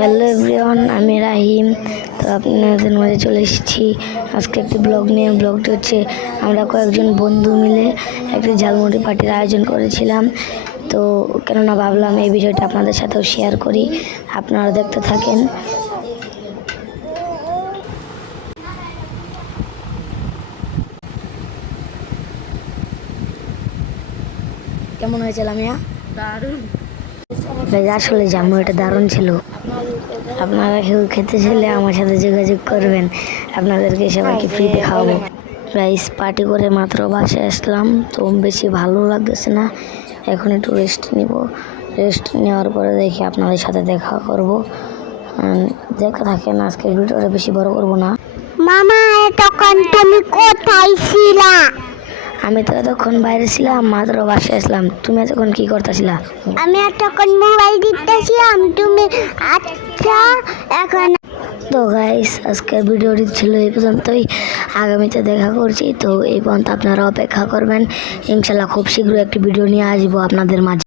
Hello everyone, আমি রাহিম। তো আপনাদের মাঝে চলে এসেছি আজকে একটি ব্লগ নিয়ে। ব্লগটি হচ্ছে আমরা কয়েকজন বন্ধু মিলে একটি ঝালমুড়ি পার্টির আয়োজন করেছিলাম। তো কেননা ভাবলাম এই ভিডিওটা আপনাদের সাথেও শেয়ার করি, আপনারা দেখতে থাকেন। কেমন হয়েছে লামিয়া? দারুণ। আসলে ঝালমুড়িটা দারুণ ছিল। আপনারা কেউ খেতে চাইলে আমার সাথে যোগাযোগ করবেন, আপনাদেরকে সবাইকে ফ্রিতে খাওয়াবো। রাইস পার্টি করে মাত্র বাসায় আসলাম, তো বেশি ভালো লাগতেছে না, এখন একটু রেস্ট নিব। রেস্ট নেওয়ার পরে দেখি আপনাদের সাথে দেখা করব। দেখা থাকেন, আজকের ভিডিওটা বেশি বড় করব না। মামা তখন তুমি কোথায় ছিলা? আমি তো এতক্ষণ বাইরে ছিলাম, মাত্র বাসায় আসলাম। তুমি এতক্ষণ কি করতেছিলা? আমি তখন মোবাইল টিপতেছিলাম। তুমি আচ্ছা এখন তো গাইস, আজকের ভিডিওটি ছিল এই পর্যন্তই। আগামীতে দেখা করছি, তো এই পর্যন্ত আপনারা অপেক্ষা করবেন। ইনশাল্লাহ খুব শীঘ্রই একটি ভিডিও নিয়ে আসবো আপনাদের মাঝে।